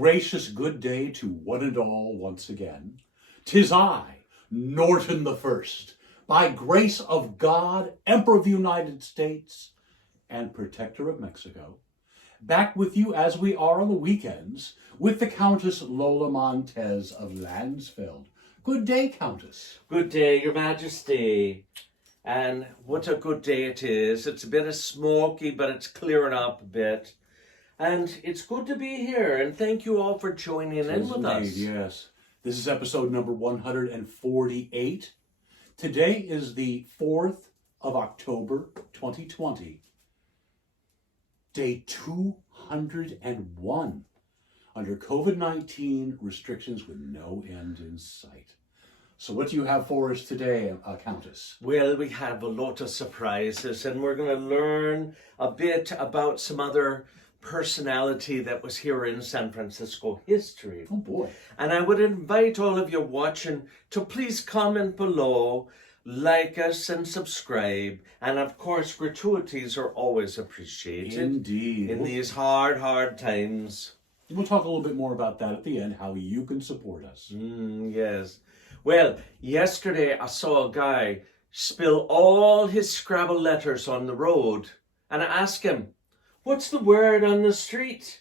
gracious good day to one and all once again. 'Tis I, Norton the First, by grace of God, Emperor of the United States and Protector of Mexico, back with you as we are on the weekends with the Countess Lola Montez of Landsfeld. Good day, Countess. Good day, Your Majesty. And what a good day it is. It's a bit smoky, but it's clearing up a bit. And it's good to be here, and thank you all for joining in with us. Yes. This is episode number 148. Today is the 4th of October, 2020. Day 201 under COVID-19 restrictions with no end in sight. So what do you have for us today, Countess? Well, we have a lot of surprises, and we're going to learn a bit about some other personality that was here in San Francisco history. Oh boy. And I would invite all of you watching to please comment below, like us and subscribe. And of course, gratuities are always appreciated. Indeed. In these hard times. We'll talk a little bit more about that at the end, how you can support us. Yes. Well, yesterday I saw a guy spill all his Scrabble letters on the road. And I asked him, "What's the word on the street?"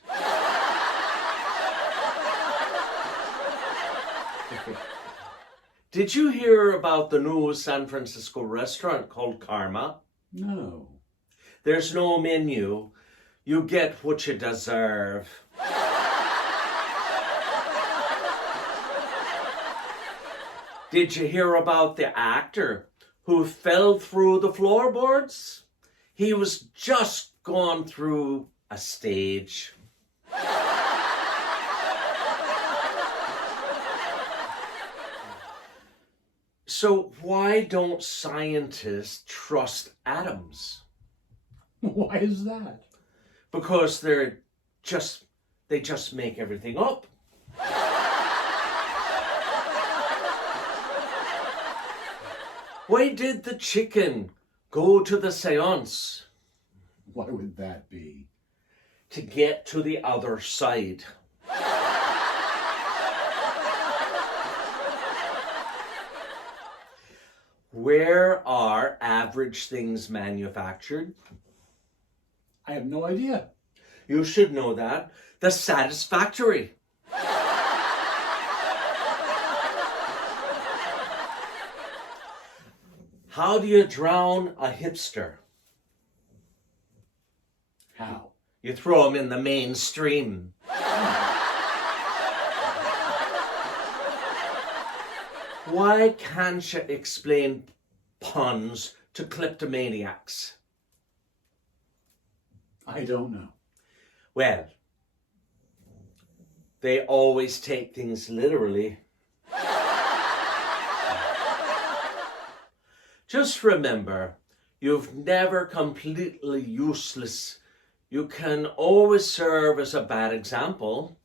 Did you hear about the new San Francisco restaurant called Karma? No. There's no menu. You get what you deserve. Did you hear about the actor who fell through the floorboards? He was just gone through a stage. So why don't scientists trust atoms? Why is that? Because they just make everything up. Why did the chicken go to the seance? Why would that be? To get to the other side. Where are average things manufactured? I have no idea. You should know that. The Satisfactory. How do you drown a hipster? How? You throw him in the mainstream. Why can't you explain puns to kleptomaniacs? I don't know. Well, they always take things literally. Just remember, you've never completely useless. You can always serve as a bad example.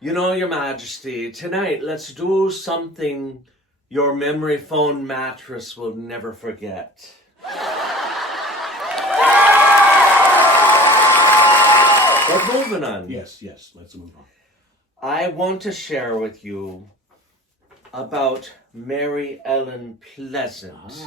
You know, Your Majesty, tonight let's do something your memory foam mattress will never forget. But moving on. Yes, let's move on. I want to share with you about Mary Ellen Pleasant.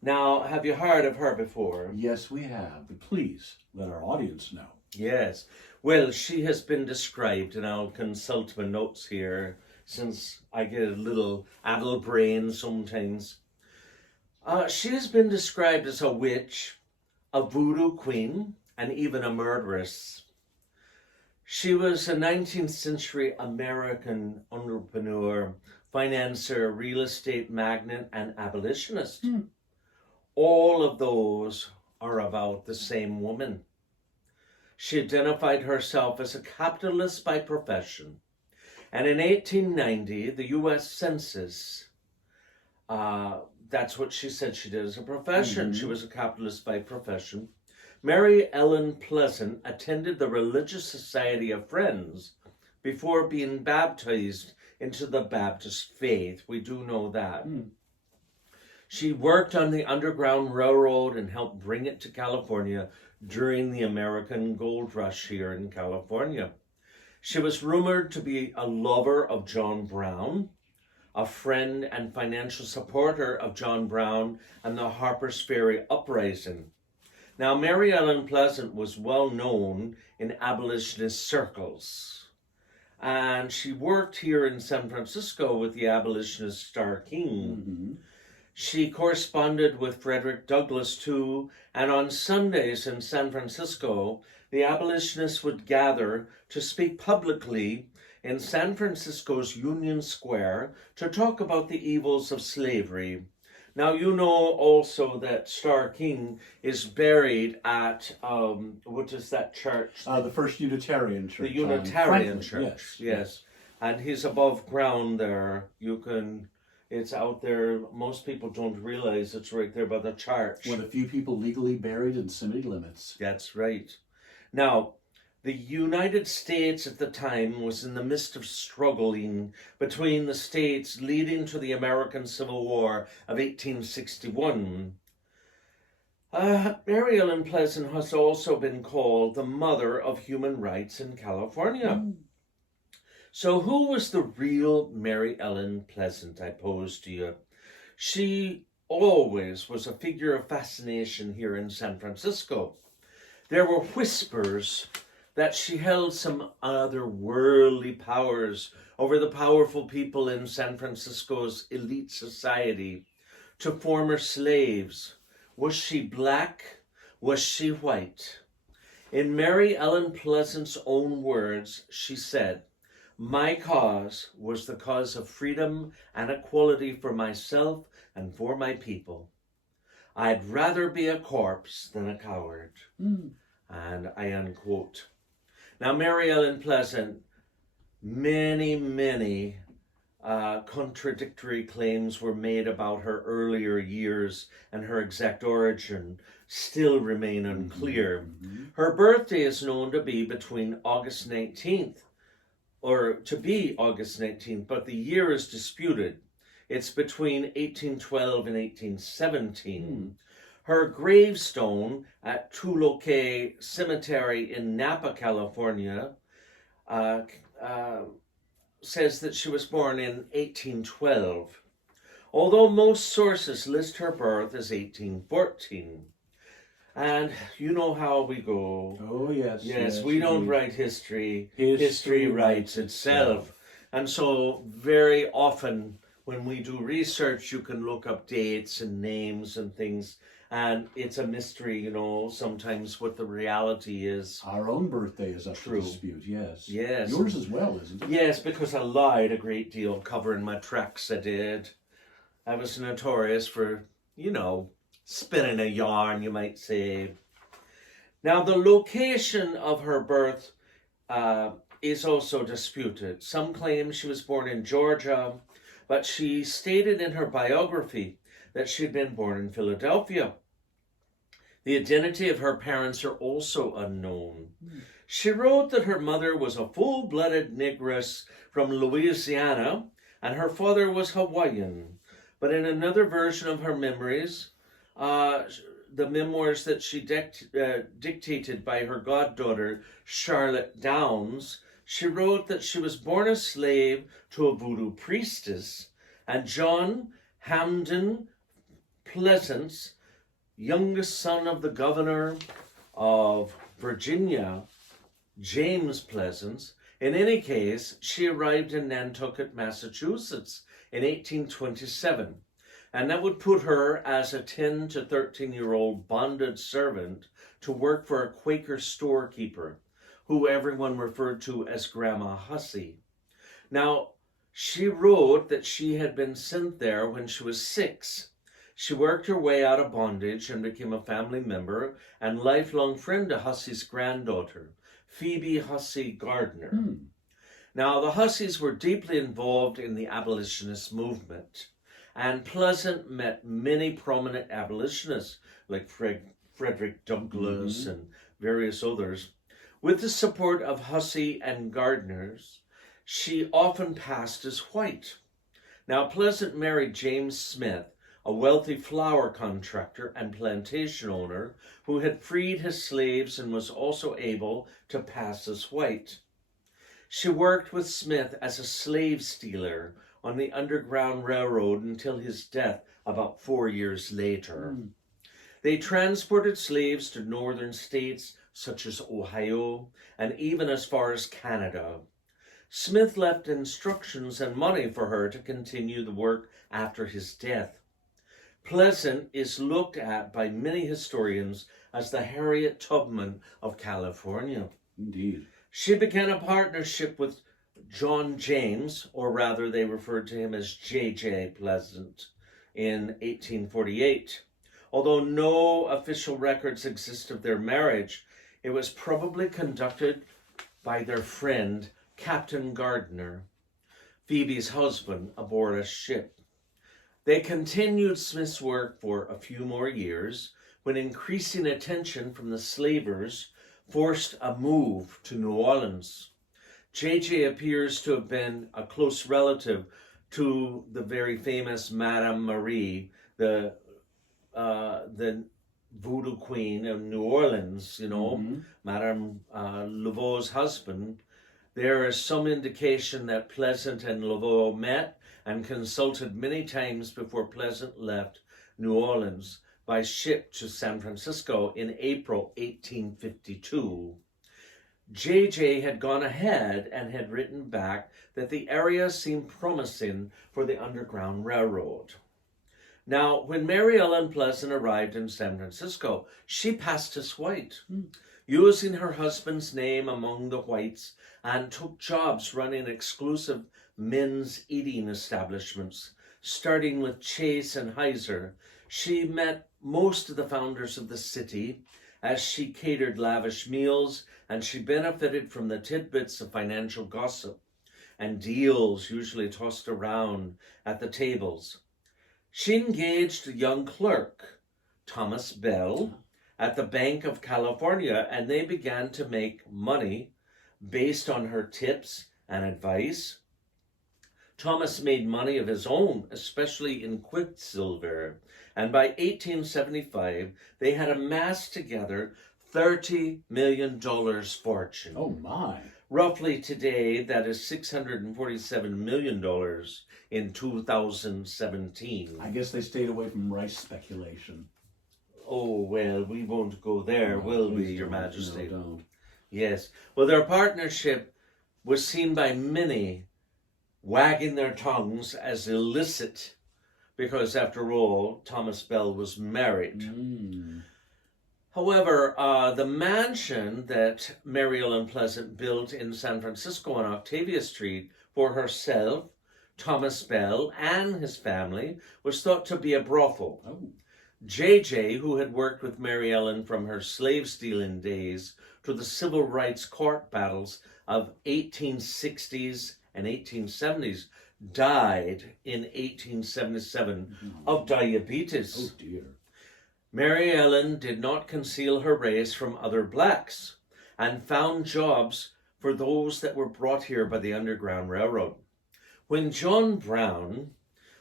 Now, have you heard of her before? Yes, we have. But please let our audience know. Yes. Well, she has been described, and I'll consult my notes here since I get a little addle brain sometimes. She has been described as a witch, a voodoo queen, and even a murderess. She was a 19th century American entrepreneur, financier, real estate magnate, and abolitionist. All of those are about the same woman. She identified herself as a capitalist by profession. And in 1890, the U.S. Census, that's what she said she did as a profession. She was a capitalist by profession. Mary Ellen Pleasant attended the Religious Society of Friends before being baptized into the Baptist faith. We do know that. She worked on the Underground Railroad and helped bring it to California during the American Gold Rush here in California. She was rumored to be a lover of John Brown, a friend and financial supporter of John Brown and the Harper's Ferry uprising. Now, Mary Ellen Pleasant was well known in abolitionist circles, and she worked here in San Francisco with the abolitionist Starr King. Mm-hmm. She corresponded with Frederick Douglass too, and on Sundays in San Francisco, the abolitionists would gather to speak publicly in San Francisco's Union Square to talk about the evils of slavery. Now, you know also that Starr King is buried at, what is that church? The First Unitarian Church. The Unitarian Franklin, Church, yes. And he's above ground there. It's out there. Most people don't realize it's right there by the church. One of the few people legally buried in city limits. That's right. Now, the United States at the time was in the midst of struggling between the states leading to the American Civil War of 1861. Mary Ellen Pleasant has also been called the mother of human rights in California. Mm. So who was the real Mary Ellen Pleasant, I pose to you? She always was a figure of fascination here in San Francisco. There were whispers that she held some otherworldly powers over the powerful people in San Francisco's elite society. To former slaves, was she black? Was she white? In Mary Ellen Pleasant's own words, she said, "My cause was the cause of freedom and equality for myself and for my people. I'd rather be a corpse than a coward." Mm. And I unquote. Now, Mary Ellen Pleasant, many contradictory claims were made about her earlier years, and her exact origin still remain unclear. Mm-hmm. Her birthday is known to be between August 19th, but the year is disputed. It's between 1812 and 1817. Mm. Her gravestone at Toluca Cemetery in Napa, California, says that she was born in 1812, although most sources list her birth as 1814. And you know how we go. Oh, yes. Yes, we don't write history. History writes itself. And so very often when we do research, you can look up dates and names and things. And it's a mystery, sometimes what the reality is. Our own birthday is up True. to dispute, yes. Yes. Yours as well, isn't it? Yes, because I lied a great deal covering my tracks, I did. I was notorious for, spinning a yarn, you might say. Now, the location of her birth is also disputed. Some claim she was born in Georgia, but she stated in her biography that she'd been born in Philadelphia. The identity of her parents are also unknown. She wrote that her mother was a full-blooded negress from Louisiana and her father was Hawaiian. But in another version of her memories, the memoirs that she dictated by her goddaughter, Charlotte Downs, she wrote that she was born a slave to a voodoo priestess, and John Hamden Pleasant's youngest son of the governor of Virginia, James Pleasant. In any case, she arrived in Nantucket, Massachusetts in 1827, and that would put her as a 10 to 13-year-old bonded servant to work for a Quaker storekeeper, who everyone referred to as Grandma Hussey. Now, she wrote that she had been sent there when she was 6. She worked her way out of bondage and became a family member and lifelong friend to Hussey's granddaughter, Phoebe Hussey Gardner. Now, the Husseys were deeply involved in the abolitionist movement, and Pleasant met many prominent abolitionists like Frederick Douglass and various others. With the support of Hussey and Gardner's, she often passed as white. Now, Pleasant married James Smith, a wealthy flour contractor and plantation owner who had freed his slaves and was also able to pass as white. She worked with Smith as a slave stealer on the Underground Railroad until his death about 4 years later. They transported slaves to northern states such as Ohio and even as far as Canada. Smith left instructions and money for her to continue the work after his death. Pleasant is looked at by many historians as the Harriet Tubman of California. Indeed. She began a partnership with John James, or rather they referred to him as J.J. Pleasant, in 1848. Although no official records exist of their marriage, it was probably conducted by their friend Captain Gardner, Phoebe's husband, aboard a ship. They continued Smith's work for a few more years when increasing attention from the slavers forced a move to New Orleans. J.J. appears to have been a close relative to the very famous Madame Marie, the voodoo queen of New Orleans, Madame Laveau's husband. There is some indication that Pleasant and Laveau met and consulted many times before Pleasant left New Orleans by ship to San Francisco in April 1852. J.J. had gone ahead and had written back that the area seemed promising for the Underground Railroad. Now, when Mary Ellen Pleasant arrived in San Francisco, she passed as white, using her husband's name among the whites, and took jobs running exclusive men's eating establishments, starting with Chase and Heiser. She met most of the founders of the city as she catered lavish meals, and she benefited from the tidbits of financial gossip and deals usually tossed around at the tables. She engaged a young clerk, Thomas Bell, at the Bank of California, and they began to make money based on her tips and advice. Thomas made money of his own, especially in quicksilver, and by 1875 they had amassed together $30 million fortune. Oh my. Roughly today, that is $647 million in 2017. I guess they stayed away from rice speculation. Oh, well, we won't go there, No, will we, please Your don't. Majesty? No, don't. Yes. Well, their partnership was seen by many wagging their tongues as illicit because, after all, Thomas Bell was married. However, the mansion that Mary Ellen Pleasant built in San Francisco on Octavia Street for herself, Thomas Bell, and his family was thought to be a brothel. Oh. J.J., who had worked with Mary Ellen from her slave-stealing days to the civil rights court battles of 1860s and 1870s, died in 1877 of diabetes. Oh dear. Mary Ellen did not conceal her race from other blacks and found jobs for those that were brought here by the Underground Railroad. When John Brown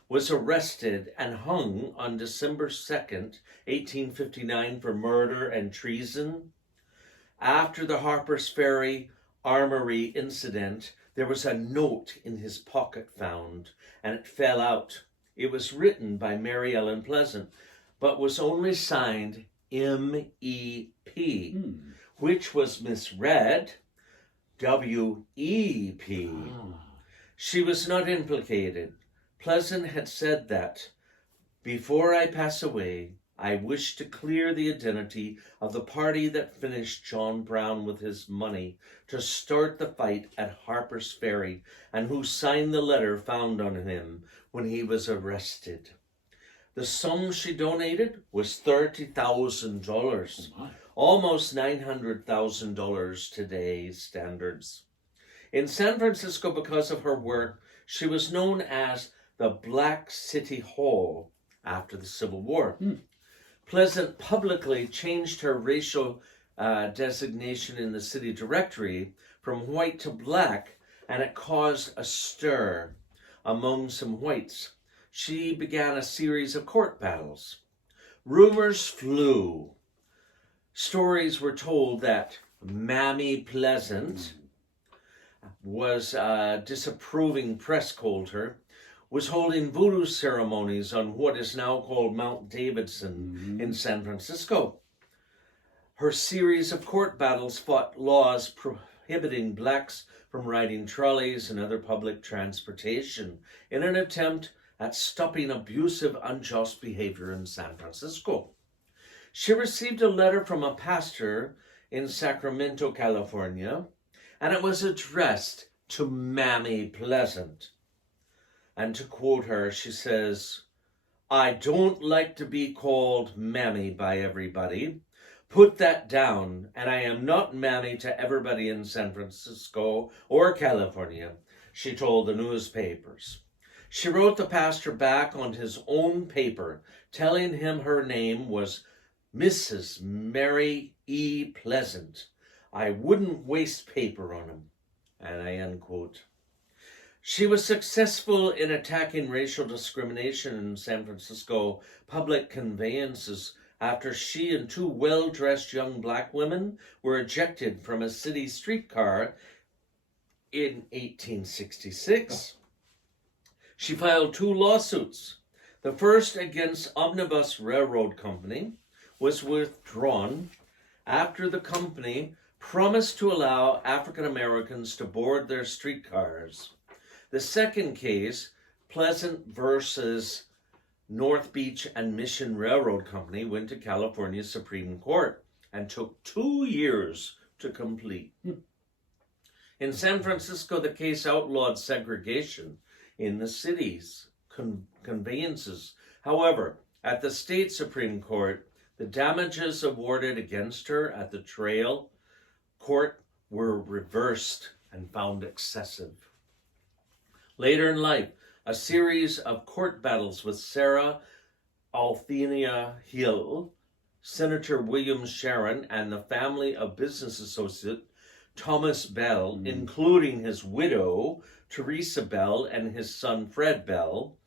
was arrested and hung on December 2nd, 1859 for murder and treason, after the Harper's Ferry Armory incident, there was a note in his pocket found, and it fell out. It was written by Mary Ellen Pleasant, but was only signed M.E.P., which was misread W.E.P. She was not implicated. Pleasant had said that, "Before I pass away, I wish to clear the identity of the party that finished John Brown with his money to start the fight at Harper's Ferry and who signed the letter found on him when he was arrested." The sum she donated was $30,000, almost $900,000 today's standards. In San Francisco, because of her work, she was known as the Black City Hall after the Civil War. Pleasant publicly changed her racial designation in the city directory from white to black, and it caused a stir among some whites. she began a series of court battles. Rumors flew. Stories were told that Mammy Pleasant was disapproving press told her, was holding voodoo ceremonies on what is now called Mount Davidson in San Francisco. Her series of court battles fought laws prohibiting blacks from riding trolleys and other public transportation in an attempt at stopping abusive, unjust behavior in San Francisco. She received a letter from a pastor in Sacramento, California, and it was addressed to Mammy Pleasant. And to quote her, she says, "I don't like to be called Mammy by everybody. Put that down, and I am not Mammy to everybody in San Francisco or California," she told the newspapers. She wrote the pastor back on his own paper, telling him her name was Mrs. Mary E. Pleasant. "I wouldn't waste paper on him," and I end quote. She was successful in attacking racial discrimination in San Francisco public conveyances after she and two well-dressed young black women were ejected from a city streetcar in 1866. She filed two lawsuits. The first against Omnibus Railroad Company was withdrawn after the company promised to allow African Americans to board their streetcars. The second case, Pleasant versus North Beach and Mission Railroad Company, went to California's Supreme Court and took 2 years to complete. In San Francisco, the case outlawed segregation in the city's conveyances. However, at the state Supreme Court, the damages awarded against her at the trial court were reversed and found excessive. Later in life, a series of court battles with Sarah Althea Hill, Senator William Sharon, and the family of business associate Thomas Bell, including his widow, Teresa Bell, and his son, Fred Bell,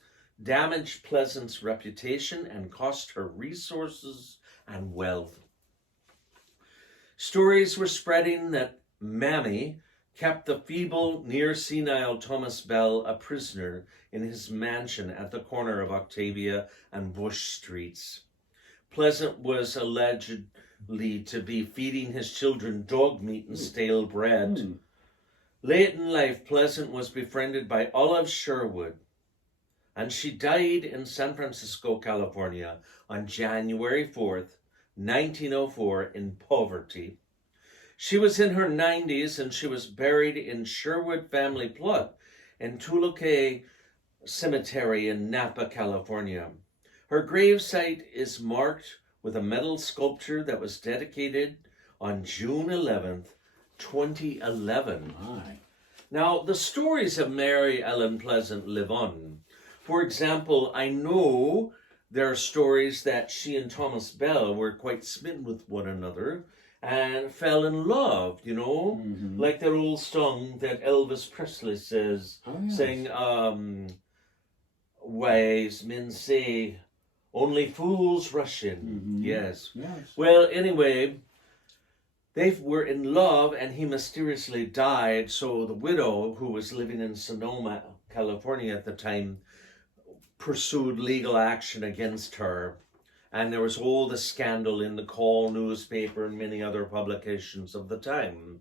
damaged Pleasant's reputation and cost her resources and wealth. Stories were spreading that Mammy kept the feeble, near-senile Thomas Bell a prisoner in his mansion at the corner of Octavia and Bush Streets. Pleasant was allegedly to be feeding his children dog meat and stale bread. Late in life, Pleasant was befriended by Olive Sherwood, and she died in San Francisco, California on January 4th, 1904, in poverty. She was in her 90s, and she was buried in Sherwood family plot in Toluca Cemetery in Napa, California. Her gravesite is marked with a metal sculpture that was dedicated on June 11th, 2011. Now, the stories of Mary Ellen Pleasant live on. For example, I know there are stories that she and Thomas Bell were quite smitten with one another and fell in love, you know, like that old song that Elvis Presley says, saying, "Wise men say only fools rush in." Yes. Well, anyway, they were in love and he mysteriously died. So the widow, who was living in Sonoma, California at the time, pursued legal action against her. And there was all the scandal in the Call newspaper and many other publications of the time.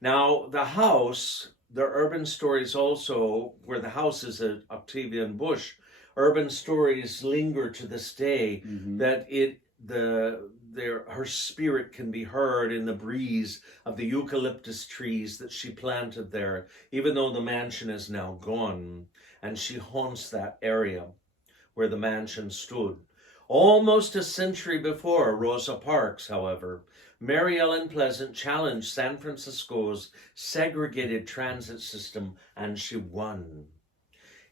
Now, the house, the urban stories also, where the house is at Octavia and Bush, urban stories linger to this day that her spirit can be heard in the breeze of the eucalyptus trees that she planted there, even though the mansion is now gone, and she haunts that area where the mansion stood. Almost a century before Rosa Parks, however, Mary Ellen Pleasant challenged San Francisco's segregated transit system, and she won.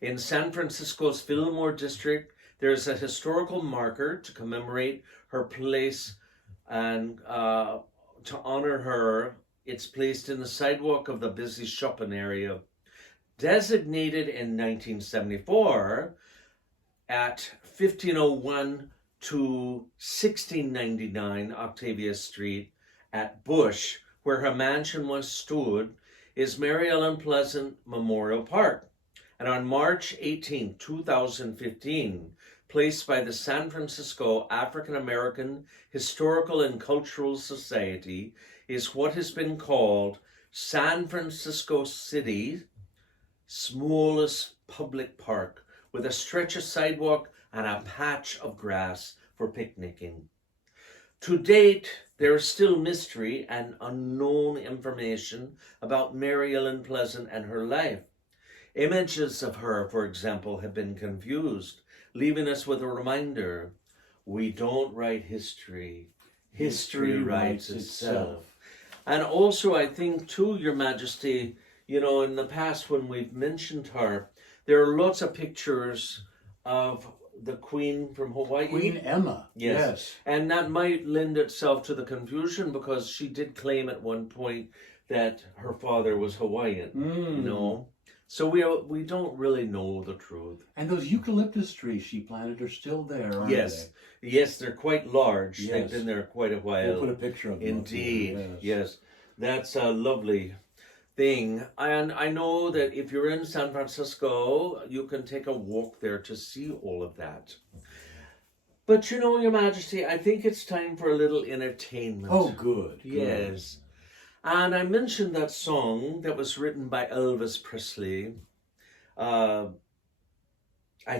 In San Francisco's Fillmore district, there is a historical marker to commemorate her place, and to honor her, it's placed in the sidewalk of the busy shopping area. Designated in 1974 at 1501 to 1699 Octavia Street at Bush, where her mansion was stood, is Mary Ellen Pleasant Memorial Park. And on March 18, 2015, placed by the San Francisco African American Historical and Cultural Society, is what has been called San Francisco City's smallest public park, with a stretch of sidewalk and a patch of grass for picnicking. To date, there is still mystery and unknown information about Mary Ellen Pleasant and her life. Images of her, for example, have been confused, leaving us with a reminder: we don't write history. History writes itself. And also, I think, too, Your Majesty, you know, in the past when we've mentioned her, there are lots of pictures of the Queen from Hawaii. Queen Emma. Yes. And that might lend itself to the confusion, because she did claim at one point that her father was Hawaiian, you know. So we don't really know the truth. And those eucalyptus trees she planted are still there, aren't Yes. they? Yes, they're quite large. Yes. They've been there quite a while. We'll put a picture of them. Indeed. Up here, Yes. That's a lovely thing. And I know that if you're in San Francisco, you can take a walk there to see all of that. But you know, Your Majesty, I think it's time for a little entertainment. Oh, good. Yes. And I mentioned that song that was written by Elvis Presley. I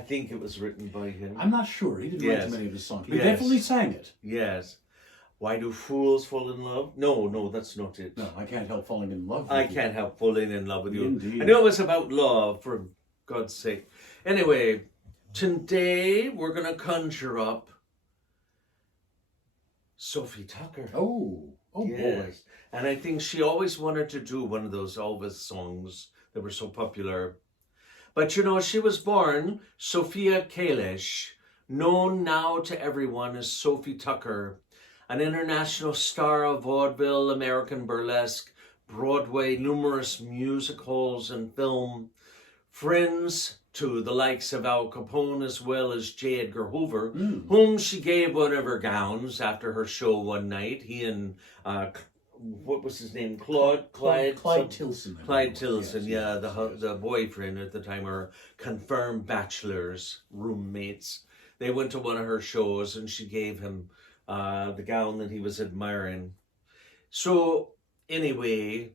think it was written by him. I'm not sure. He didn't write too many of his songs. But he Yes. definitely sang it. Yes. Why do fools fall in love? No, that's not it. No, I can't help falling in love with I you. can't help falling in love with you. Indeed. I knew it was about love, for God's sake. Anyway, today we're going to conjure up Sophie Tucker. Oh boy. Yes. And I think she always wanted to do one of those Elvis songs that were so popular. But you know, she was born Sophia Kalish, known now to everyone as Sophie Tucker, an international star of vaudeville, American burlesque, Broadway, numerous musicals and film, friends to the likes of Al Capone as well as J. Edgar Hoover, whom she gave one of her gowns after her show one night. He and, what was his name? Clyde Tilson. Clyde Tilson, yes, the boyfriend at the time, or confirmed bachelors, roommates. They went to one of her shows and she gave him the gown that he was admiring. So anyway,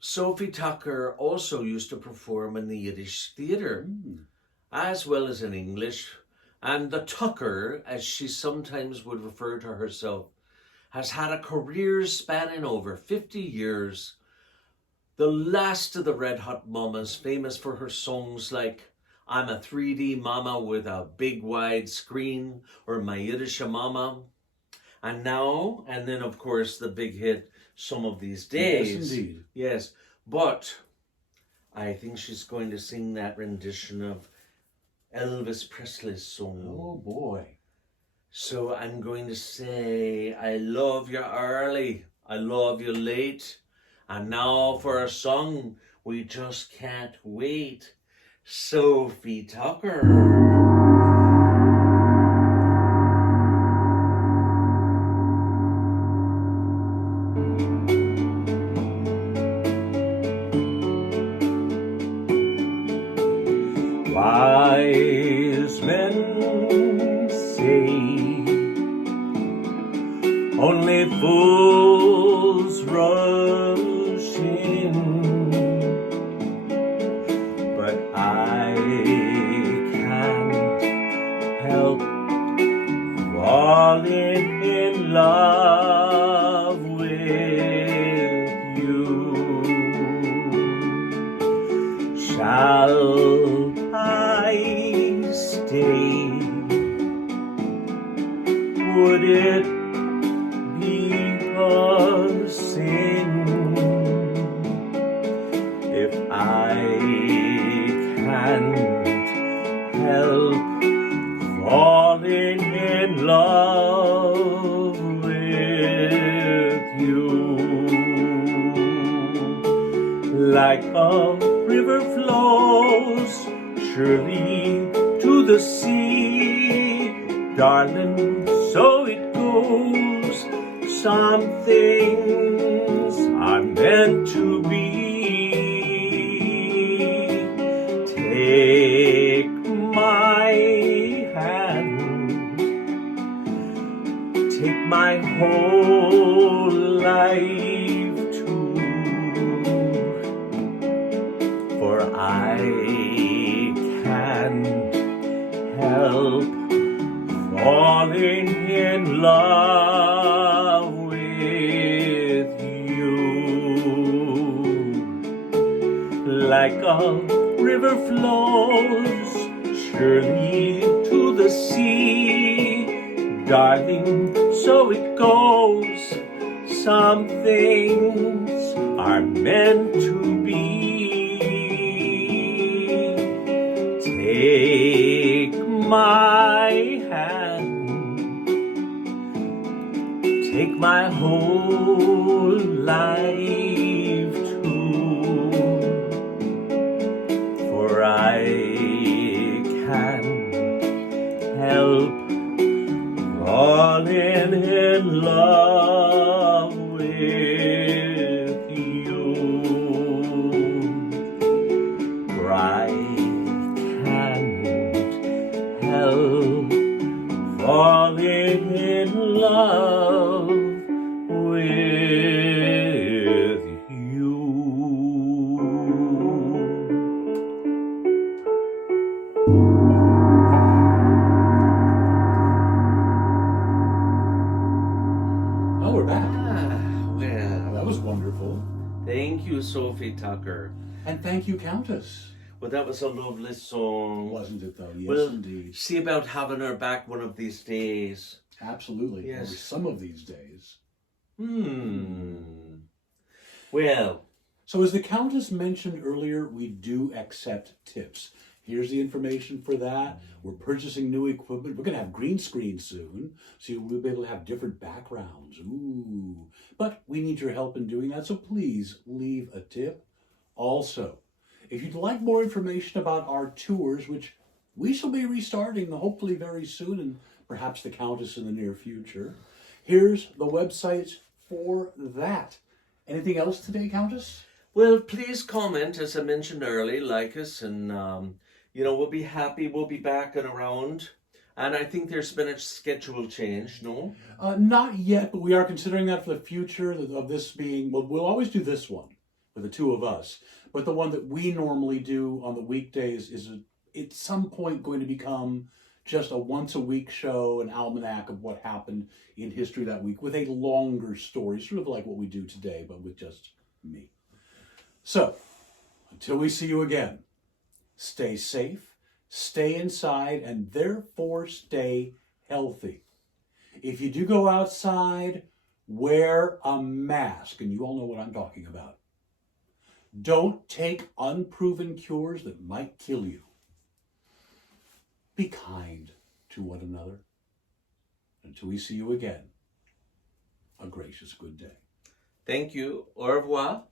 Sophie Tucker also used to perform in the Yiddish theater, as well as in English. And the Tucker, as she sometimes would refer to herself, has had a career spanning over 50 years. The last of the Red Hot Mamas, famous for her songs like I'm a 3D Mama with a big wide screen, or My Yiddish Mama. And now, and then of course the big hit, Some of These Days. Yes, indeed. Yes, but I think she's going to sing that rendition of Elvis Presley's song. Oh boy. So I'm going to say, I love you early, I love you late, and now for a song we just can't wait. Sophie Tucker. Wise men say only fools rush in, but I can't help falling in love with you. Shall I stay? Would it be a sin if I can't help falling in love with you? Like a river flows surely the sea. Darling, so it goes. Some things are meant to be. Take my hand, take my whole life too, for I can't help falling in love with you. Like a river flows surely to the sea. Darling, so it goes. Some things are meant to be. Take my hand, take my whole life too, for I can't help falling in love with you. For I can't help falling in love with you. Oh, we're back. Well, That was wonderful. thank you, Sophie Tucker. And thank you, Countess. Well, that was a lovely song. Wasn't it, though? Yes, Well, indeed. see about having her back one of these days. Absolutely. Yes. Or some of these days. Well, So as the Countess mentioned earlier, we do accept tips. Here's the information for that. We're purchasing new equipment. We're going to have green screen soon, so you'll be able to have different backgrounds. Ooh. But we need your help in doing that, so please leave a tip. Also, if you'd like more information about our tours, which we shall be restarting hopefully very soon, and perhaps the Countess in the near future, here's the websites for that. Anything else today, Countess? well, please comment, as I mentioned earlier, like us, and we'll be happy. We'll be back and around. And I think there's been a schedule change, no? Not yet, but we are considering that for the future of this being, well, we'll always do this one for the two of us. But the one that we normally do on the weekdays is at some point going to become just a once a week show, an almanac of what happened in history that week with a longer story, sort of like what we do today, but with just me. So, until we see you again, stay safe, stay inside, and therefore stay healthy. If you do go outside, wear a mask, and you all know what I'm talking about. Don't take unproven cures that might kill you. Be kind to one another. Until we see you again, a gracious good day. Thank you. Au revoir.